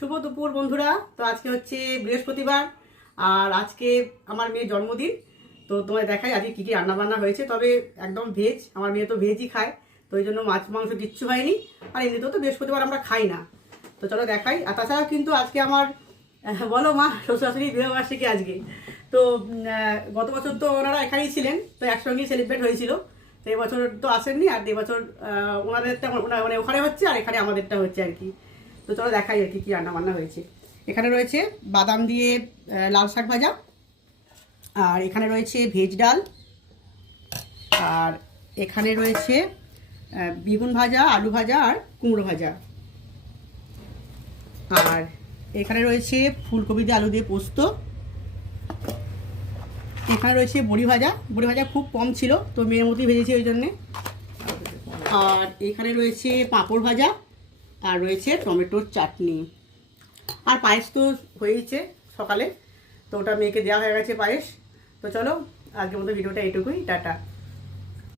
শুভ দুপুর বন্ধুরা। তো আজকে হচ্ছে বৃহস্পতিবার আর আজকে আমার মেয়ের জন্মদিন। তো তোমায় দেখাই আজকে কী কী রান্নাবান্না হয়েছে। তবে একদম ভেজ, আমার মেয়ে তো ভেজই খায়, তো ওই জন্য মাছ মাংস কিচ্ছু হয়নি। আর এমনিতেও তো বৃহস্পতিবার আমরা খাই না। তো চলো দেখাই। আর তাছাড়াও কিন্তু আজকে আমার বলো মা শ্বশুর শাশুড়ি বিবাহবার্ষিকী আজকে। তো গত বছর তো ওনারা এখানেই ছিলেন, তো একসঙ্গেই সেলিব্রেট হয়েছিল। তো এবছর তো আসেননি, আর এবছর ওনাদেরটা মানে ওখানে হচ্ছে আর এখানে আমাদেরটা হচ্ছে আর কি। তো চলো দেখাই আর কি কী রান্নাবান্না হয়েছে। এখানে রয়েছে বাদাম দিয়ে লাল শাক ভাজা, আর এখানে রয়েছে ভেজ ডাল, আর এখানে রয়েছে বেগুন ভাজা, আলু ভাজা আর কুমড়ো ভাজা, আর এখানে রয়েছে ফুলকপি দিয়ে আলু দিয়ে পোস্ত, এখানে রয়েছে বড়ি ভাজা। বড়ি ভাজা খুব কম ছিল, তো মেয়ের মতোই ভেজেছি ওই জন্যে। আর এখানে রয়েছে পাঁপড় ভাজা, আর রয়েছে টমেটোর চাটনি। আর পায়েস তো হয়েইছে সকালে, তো ওটা মেয়েকে দেওয়া হয়ে গেছে পায়েস। তো চলো আজকের মতো ভিডিওটা এইটুকুই, টাটা।